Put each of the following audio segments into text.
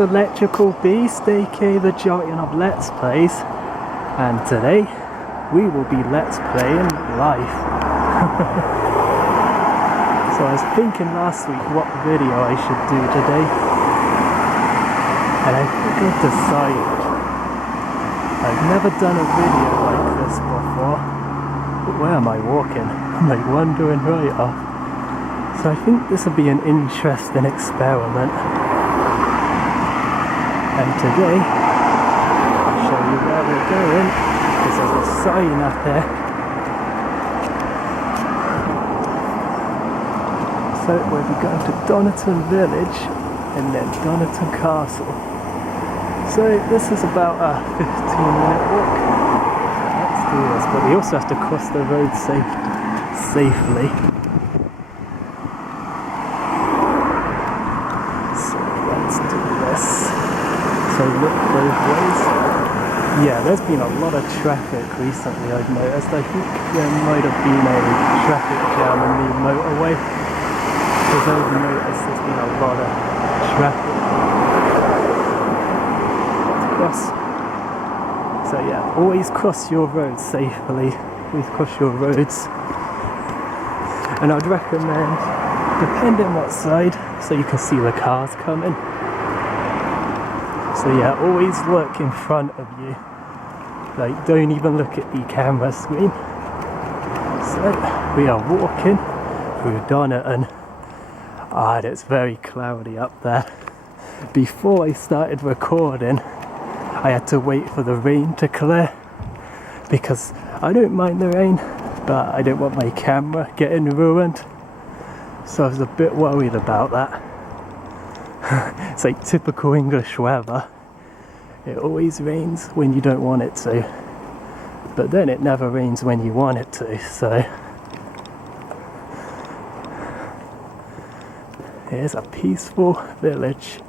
ElectricalBeast, aka the Giant of Let's Plays, and today we will be Let's Playing Life. So I was thinking last week what video I should do today, and I think I've decided. I've never done a video like this before, but where am I walking? I'm like wandering right off. So I think this will be an interesting experiment. And today, I'll show you where we're going, because there's a sign up there. So we'll be going to Donnerton Village and then Donnerton Castle. So this is about a 15-minute walk. Let's do this, but we also have to cross the road safely. So let's do this. So look both ways. Yeah, there's been a lot of traffic recently, I've noticed. I think there might have been a traffic jam on the motorway, because I've noticed there's been a lot of traffic. So yeah, always cross your roads safely. Always cross your roads. And I'd recommend, depending what side, so you can see the cars coming. So yeah, always look in front of you. Like, don't even look at the camera screen. So we are walking through Donnerton. And it's very cloudy up there. Before I started recording, I had to wait for the rain to clear, because I don't mind the rain, but I don't want my camera getting ruined. So I was a bit worried about that. It's like typical English weather. It always rains when you don't want it to, but then it never rains when you want it to. So here's a peaceful village,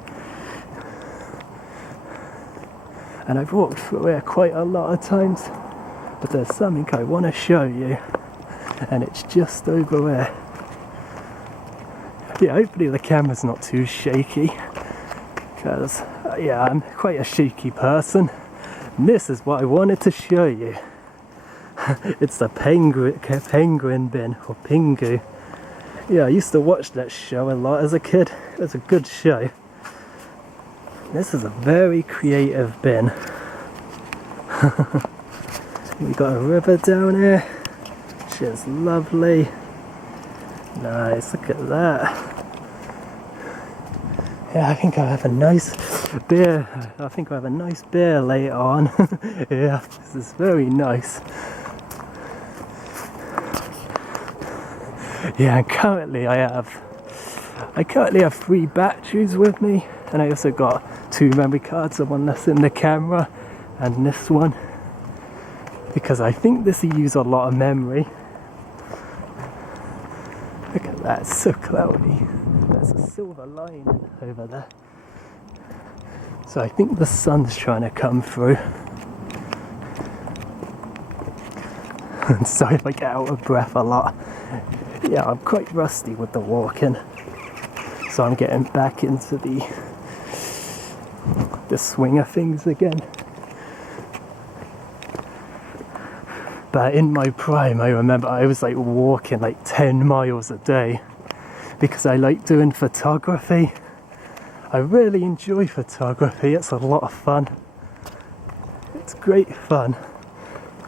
and I've walked through here quite a lot of times, but there's something I want to show you, and it's just over there. Yeah, hopefully the camera's not too shaky, because yeah, I'm quite a shaky person. And this is what I wanted to show you. It's the penguin bin, or Pingu. Yeah, I used to watch that show a lot as a kid. It was a good show. This is a very creative bin. We got a river down here, which is lovely. Nice, look at that. Yeah, I think I'll have a nice beer. I think I'll have a nice beer later on. Yeah, this is very nice. Yeah, and currently I have 3 batteries with me, and I also got 2 memory cards, the one that's in the camera and this one, because I think this will use a lot of memory. Look at that, it's so cloudy. There's a silver lining over there. So I think the sun's trying to come through. And sorry if I get out of breath a lot. Yeah, I'm quite rusty with the walking. So I'm getting back into the swing of things again. But in my prime, I remember I was like walking like 10 miles a day, because I like doing photography. I really enjoy photography. It's a lot of fun. It's great fun.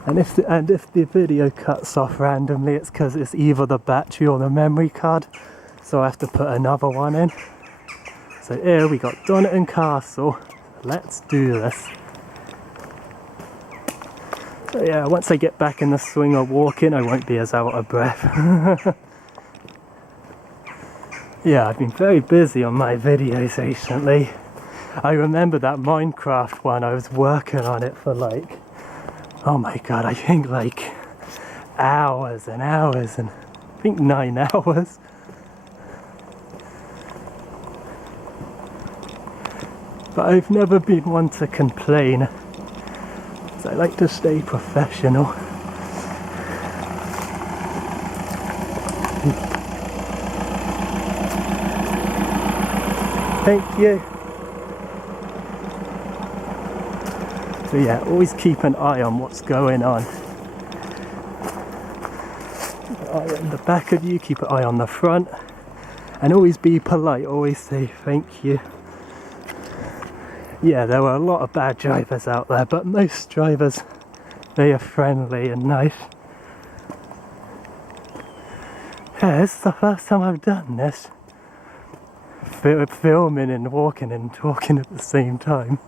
And if the video cuts off randomly, it's because it's either the battery or the memory card. So I have to put another one in. So here we got Donnerton Castle. Let's do this. So yeah, once I get back in the swing of walking, I won't be as out of breath. Yeah, I've been very busy on my videos recently. I remember that Minecraft one, I was working on it for like, oh my god, I think like hours and hours, and I think 9 hours. But I've never been one to complain, so I like to stay professional. Thank you. So yeah, always keep an eye on what's going on. Keep an eye on the back of you, keep an eye on the front, and always be polite, always say thank you. Yeah, there were a lot of bad drivers out there, but most drivers, they are friendly and nice. Yeah, this is the first time I've done this. Filming and walking and talking at the same time.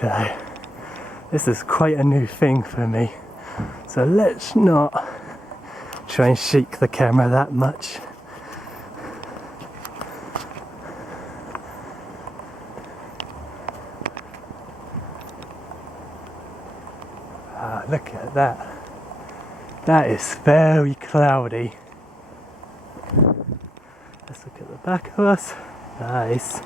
So, this is quite a new thing for me. So let's not try and shake the camera that much. Ah, look at that. That is very cloudy. Let's look at the back of us. Nice.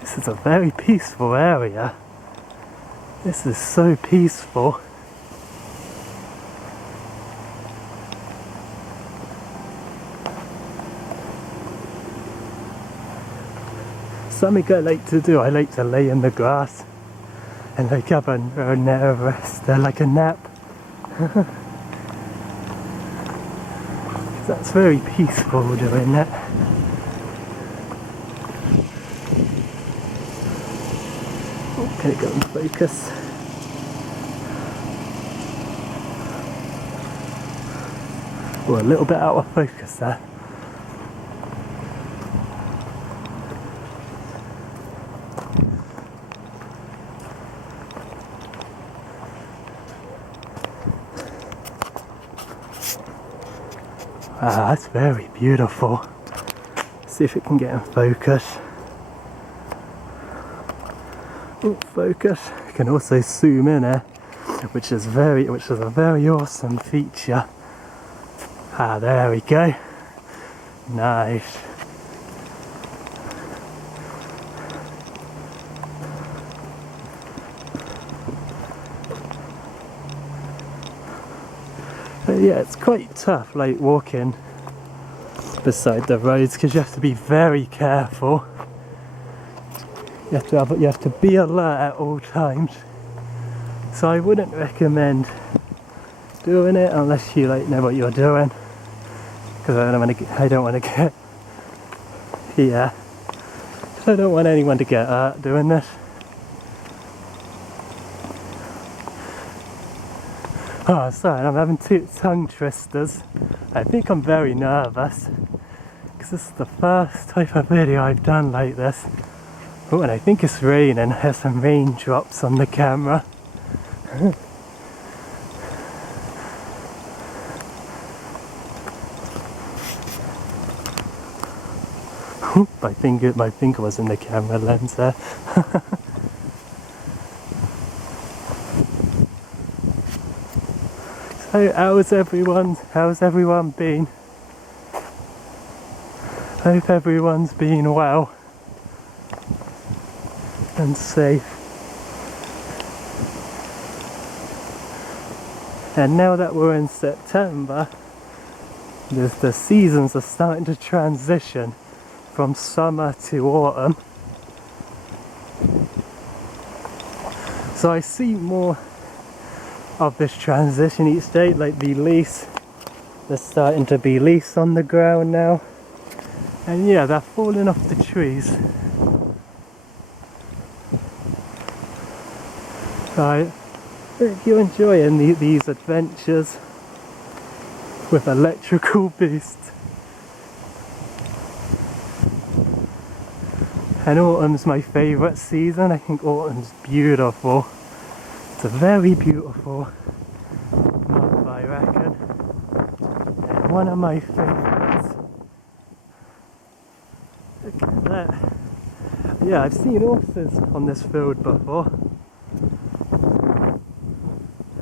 This is a very peaceful area. This is so peaceful. Something I like to do, I like to lay in the grass and like have a rest, like a nap. That's very peaceful doing that. Oh, can it go in focus? Oh, a little bit out of focus there. Ah, that's very beautiful. See if it can get in focus. Oh, focus. You can also zoom in here, which is a very awesome feature. Ah, there we go. Nice. But yeah, it's quite tough, like walking beside the roads, because you have to be very careful. You have to be alert at all times. So I wouldn't recommend doing it unless you like know what you're doing, because I don't want to get yeah. I don't want anyone to get hurt doing this. Oh, sorry, I'm having two tongue twisters. I think I'm very nervous because this is the first type of video I've done like this. Oh, and I think it's raining. There's some raindrops on the camera. My finger was in the camera lens there. So how's everyone been? Hope everyone's been well and safe. And now that we're in September, the seasons are starting to transition from summer to autumn. So I see more of this transition each day, like the leaves. There's starting to be leaves on the ground now. And yeah, they're falling off the trees. So I hope you're enjoying these adventures with ElectricalBeast. And autumn's my favourite season. I think autumn's beautiful. It's a very beautiful month, I reckon. And one of my favourites. Look at that. Yeah, I've seen horses on this field before.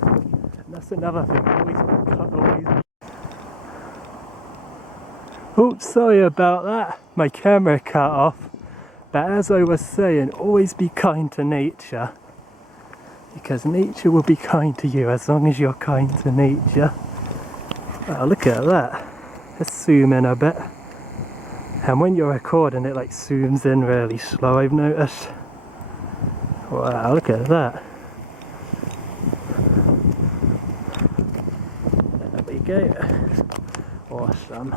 And that's another thing. Oops, sorry about that. My camera cut off. But as I was saying, always be kind to nature. Because nature will be kind to you as long as you're kind to nature. Oh, look at that. Let's zoom in a bit. And when you're recording, it like zooms in really slow, I've noticed. Wow, look at that. There we go. Awesome.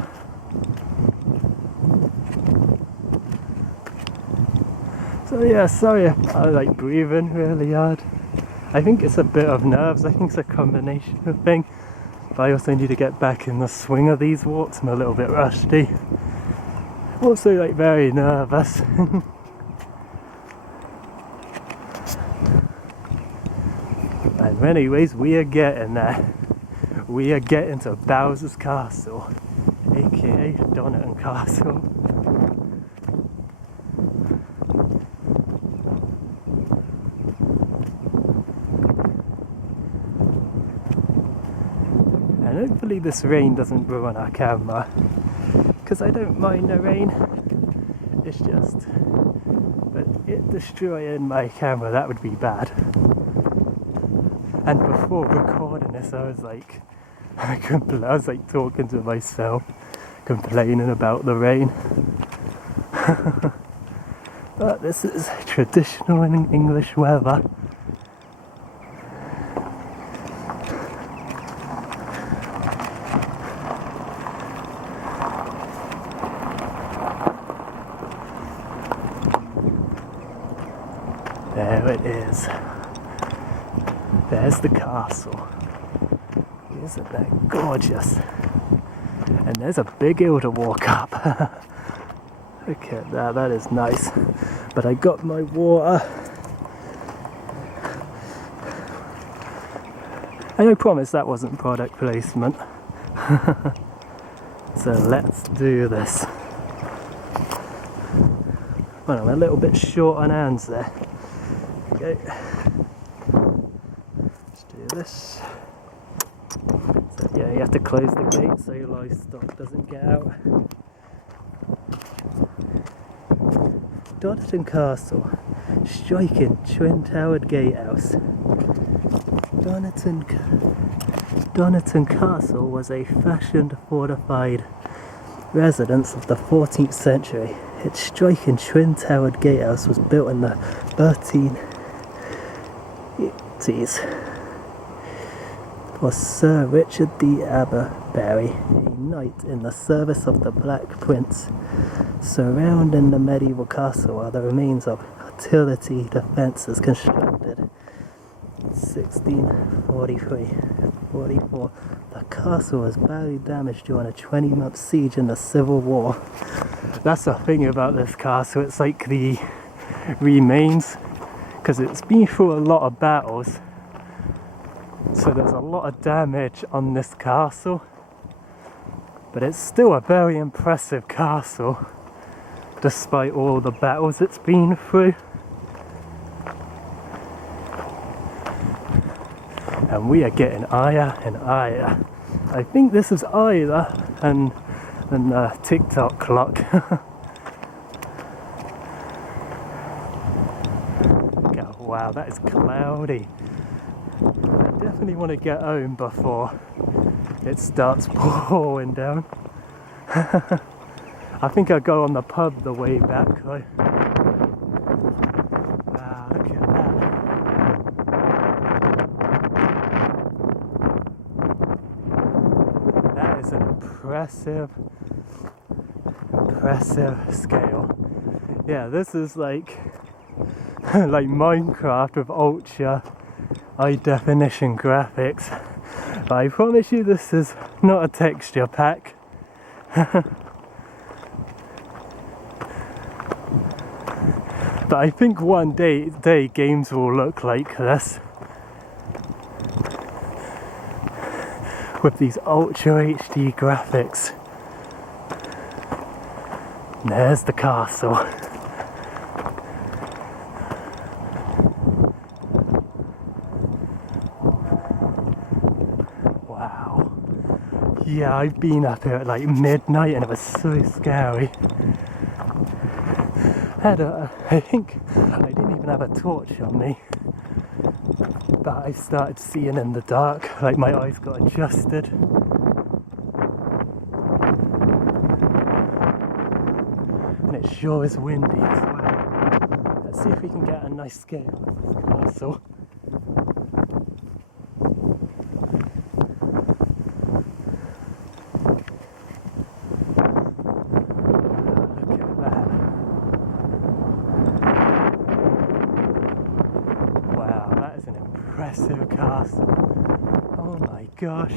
So yeah, sorry if I like breathing really hard. I think it's a bit of nerves. I think it's a combination of things. But I also need to get back in the swing of these walks. I'm a little bit rusty. Also like very nervous. And anyways, we are getting there. We are getting to Bowser's Castle, aka Donnerton Castle. And hopefully this rain doesn't ruin our camera, because I don't mind the rain. It's just, but it destroying my camera, that would be bad. And before recording this, I was like, I was like talking to myself, complaining about the rain. But this is traditional English weather. There it is. There's the castle. Isn't that gorgeous? And there's a big hill to walk up. Look at that, that is nice. But I got my water. And I promise that wasn't product placement. So let's do this. Well, I'm a little bit short on hands there. Okay. Let's do this. So yeah, you have to close the gate so your livestock doesn't get out. Donnerton Castle, striking twin-towered gatehouse. Donnerton Castle was a fashioned fortified residence of the 14th century. Its striking twin-towered gatehouse was built in the 1380s for Sir Richard de Aberbury, a knight in the service of the Black Prince. Surrounding the medieval castle are the remains of artillery defences constructed in 1643-44. The castle was badly damaged during a 20-month siege in the Civil War. That's the thing about this castle, it's like the remains, because it's been through a lot of battles. So there's a lot of damage on this castle, but it's still a very impressive castle despite all the battles it's been through. And we are getting higher and higher. I think this is higher than the TikTok clock. Oh, wow, that is cloudy. I definitely want to get home before it starts pouring down. I think I'll go on the pub the way back though. Wow, look at that. That is an impressive scale. Yeah, this is like like Minecraft with ultra high definition graphics. But I promise you this is not a texture pack. But I think one day games will look like this, with these ultra HD graphics. And there's the castle. Wow, Yeah, I've been up here at like midnight and it was so scary. I think I didn't even have a torch on me, but I started seeing in the dark, like my eyes got adjusted. And it sure is windy as well. Let's see if we can get a nice scale of this castle. Impressive castle. Oh my gosh.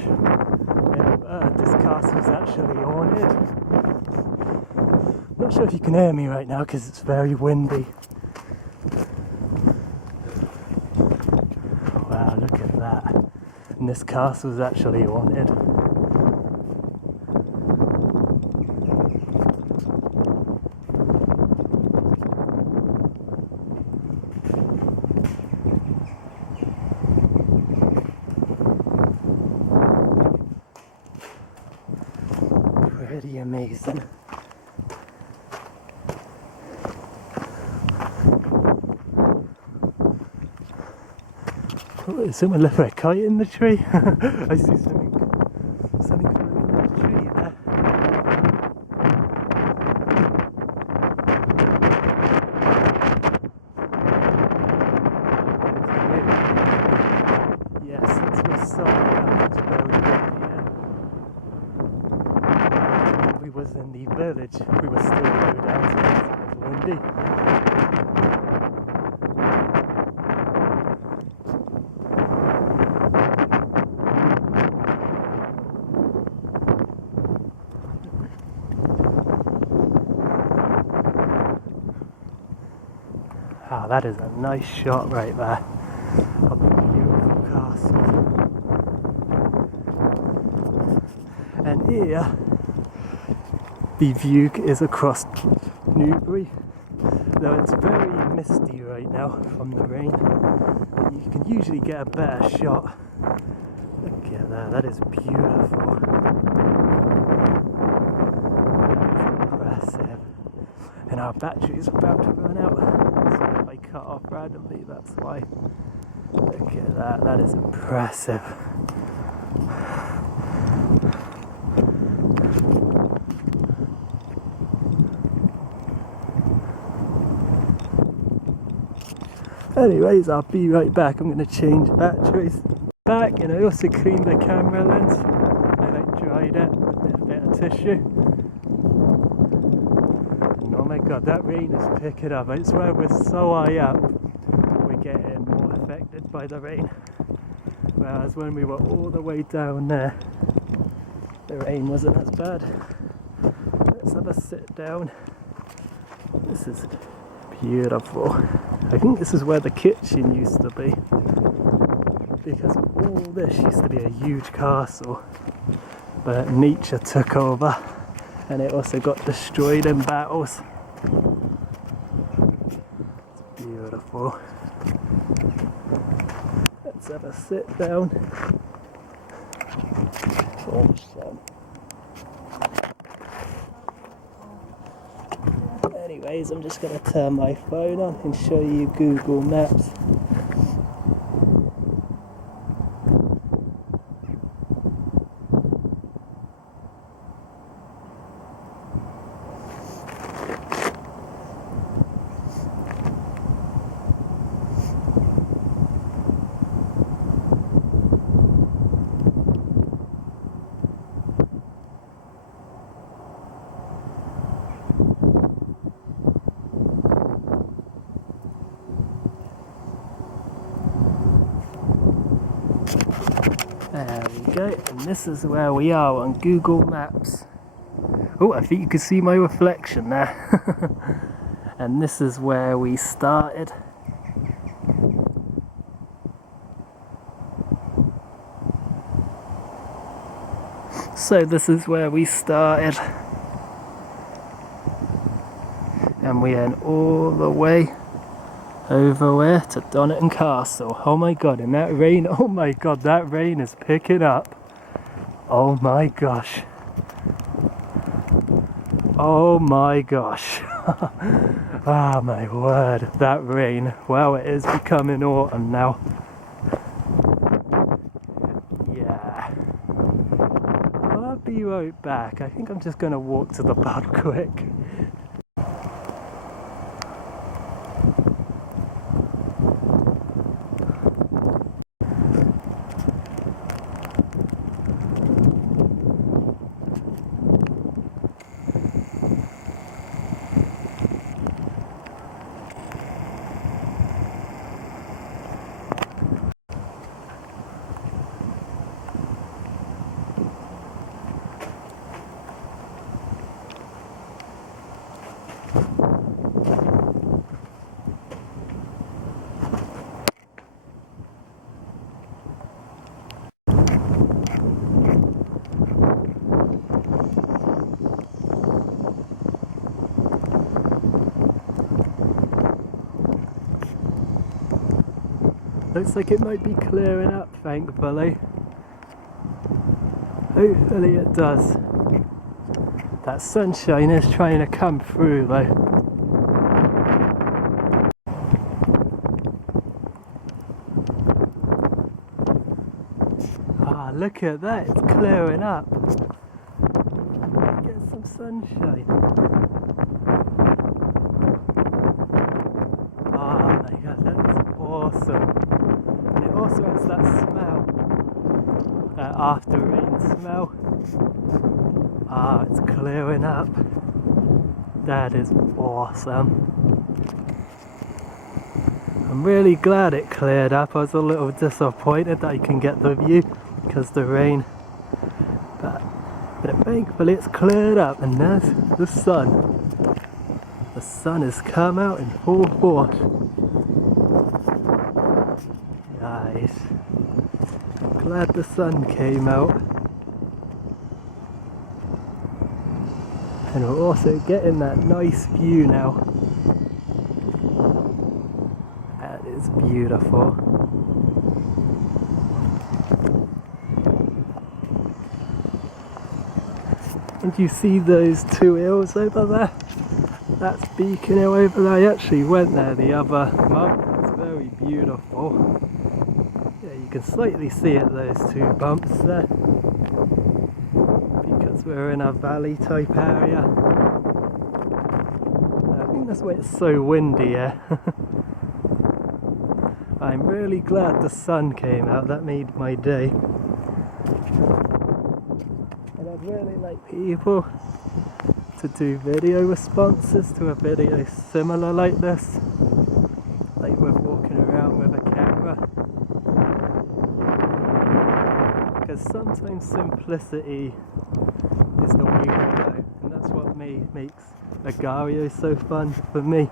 This castle is actually haunted. Not sure if you can hear me right now because it's very windy. Wow, look at that. And this castle is actually haunted. Pretty amazing. Oh, is someone left a kite in the tree? I see something floating in the tree there. Yes, it's with Stormy. It's very windy here. When we was in the village, we were still low down, so it was windy. Ah, that is a nice shot right there of the beautiful castle. And here, the view is across Newbury, though it's very misty right now from the rain. You can usually get a better shot. Look at that, that is beautiful. That's impressive. And our battery's about to run out, so if I cut off randomly, that's why. Look at that, that is impressive. Anyways, I'll be right back. I'm going to change batteries. Back, and I also cleaned the camera lens. I like dried it with a bit of tissue. And oh my god, that rain is picking up. I swear we're so high up, we're getting more affected by the rain. Whereas when we were all the way down there, the rain wasn't as bad. Let's have a sit down. This is beautiful. I think this is where the kitchen used to be, because all this used to be a huge castle, but nature took over and it also got destroyed in battles. It's beautiful. Let's have a sit down. Anyways, I'm just going to turn my phone on and show you Google Maps. There we go, and this is where we are on Google Maps. Oh, I think you can see my reflection there. And this is where we started. So this is where we started. And we went all the way over where to Donington Castle. Oh my god, and that rain, oh my god, that rain is picking up. Oh my gosh. Oh my gosh. Ah, my word, that rain. Well, it is becoming autumn now. Yeah. I'll be right back. I think I'm just gonna walk to the pub quick. Looks like it might be clearing up, thankfully. Hopefully it does. That sunshine is trying to come through though. Ah, look at that, it's clearing up. Get some sunshine. Ah, my god, that is awesome. And it also has that smell. That after rain smell. Ah, it's clearing up. That is awesome. I'm really glad it cleared up. I was a little disappointed that I can get the view because the rain. But thankfully it's cleared up, and there's the sun. The sun has come out in full force. Nice. I'm glad the sun came out. And we're also getting that nice view now. That is beautiful. And you see those two hills over there? That's Beacon Hill over there. I actually went there the other month. It's very beautiful. Yeah, you can slightly see it, those two bumps there. Because we're in a valley type area. I think that's why it's so windy here. I'm really glad the sun came out. That made my day. And I'd really like people to do video responses to a video similar like this, like we're walking around with a camera, because sometimes simplicity is the way to go, and that's what makes Agario so fun for me.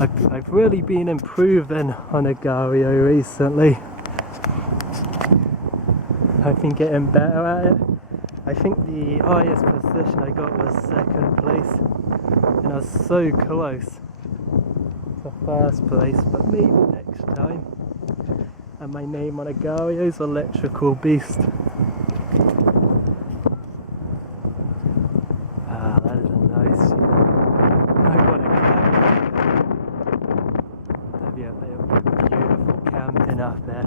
I've really been improving on Agario recently. I've been getting better at it. I think the highest position I got was second place, and I was so close to first place, but maybe next time. And my name on Agario is ElectricalBeast. Ah, that is a nice view. I want a camp. That'd be a beautiful camping up there.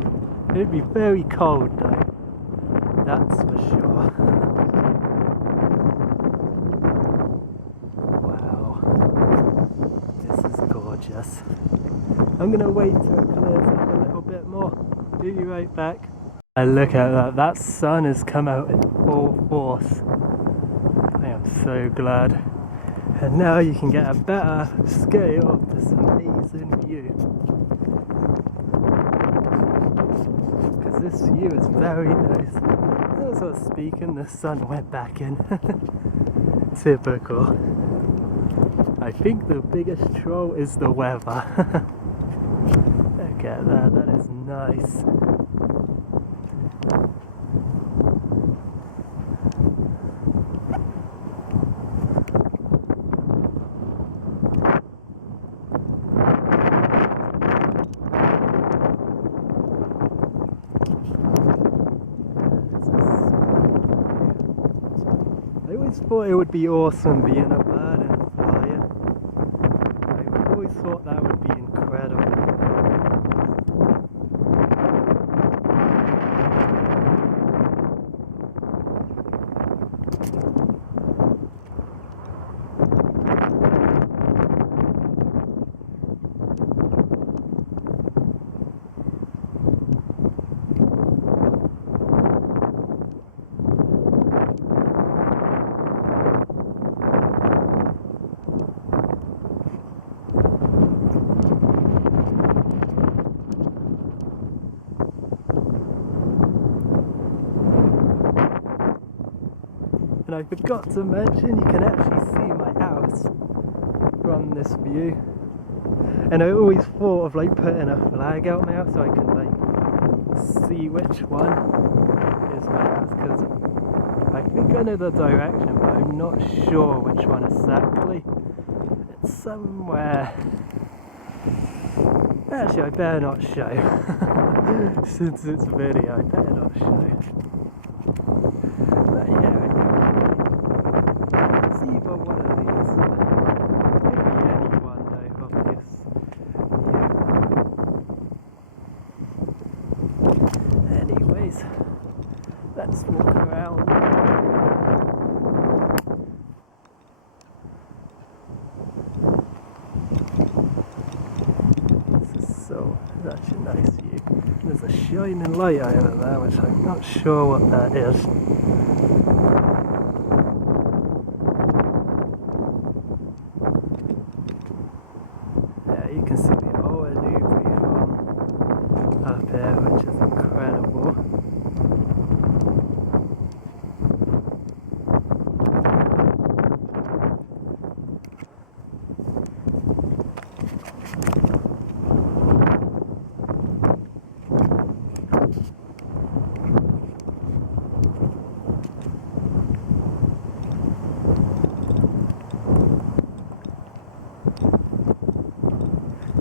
It'd be very cold though, that's for sure. Gorgeous. I'm gonna wait till it clears up a little bit more. Be right back. And look at that, that sun has come out in full force. I am so glad. And now you can get a better scale of this amazing view. Because this view is very nice. As I was speaking, the sun went back in. Typical. I think the biggest troll is the weather. Look at that, that is nice. always thought it would be awesome being a bird and flying. I always thought that would be incredible. And I forgot to mention, you can actually see my house from this view. And I always thought of like putting a flag out now so I can like see which one is my house, because I think I know the direction, but I'm not sure which one exactly. It's somewhere. Actually, I better not show. Since it's a video, I better not show. But yeah, it's either one of these. Could be anyone though, obvious. Yeah. Anyways, let's walk around. Such a nice view. There's a shining light over there, which I'm not sure what that is. Yeah, you can see the old Newbury farm up here, which is incredible.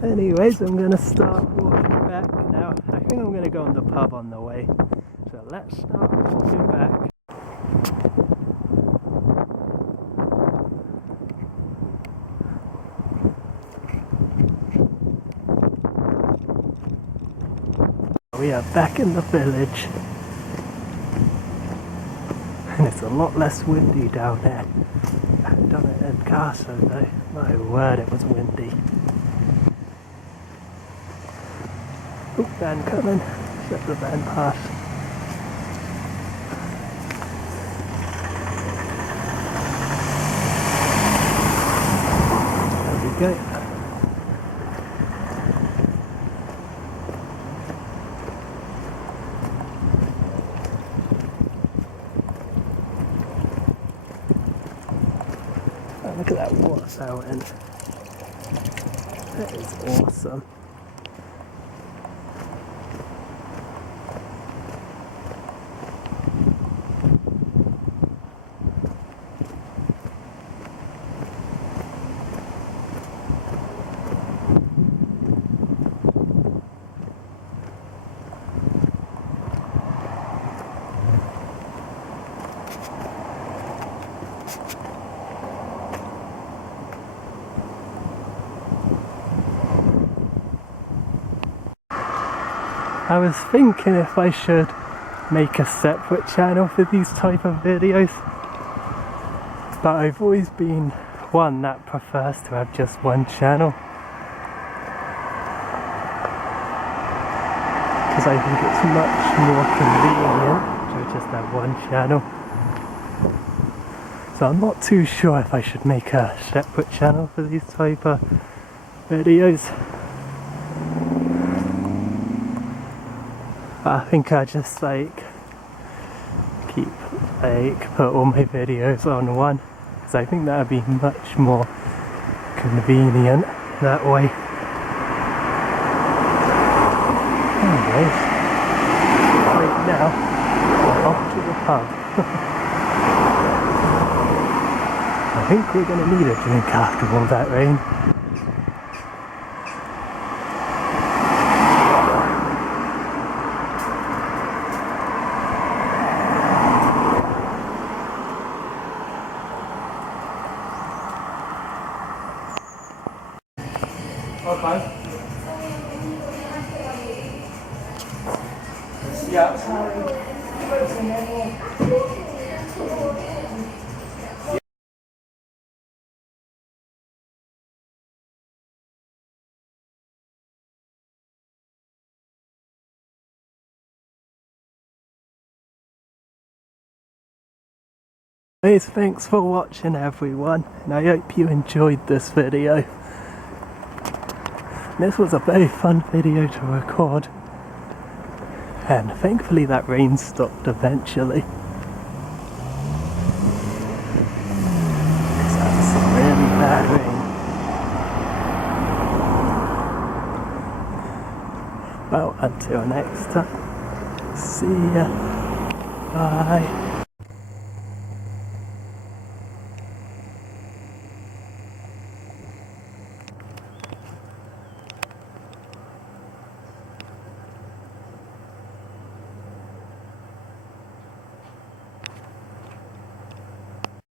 Anyways, I'm going to start walking back now. I think I'm going to go in the pub on the way. So let's start walking back. We are back in the village. And it's a lot less windy down there. I haven't done it in Castle though. My word, it was windy. Oh, van coming. Let the van pass. There we go. Oh, look at that water fountain. That is awesome. I was thinking if I should make a separate channel for these type of videos, but I've always been one that prefers to have just one channel, because I think it's much more convenient to just have one channel. So I'm not too sure if I should make a separate channel for these type of videos. I think I just like put all my videos on one, because I think that would be much more convenient that way. Anyways, right now we're off to the pub. I think we're going to need a drink after all that rain. Okay. Yeah. Anyways, thanks for watching everyone, and I hope you enjoyed this video. This was a very fun video to record, and thankfully that rain stopped eventually. Because that was some really bad rain. Well, until next time, see ya, bye.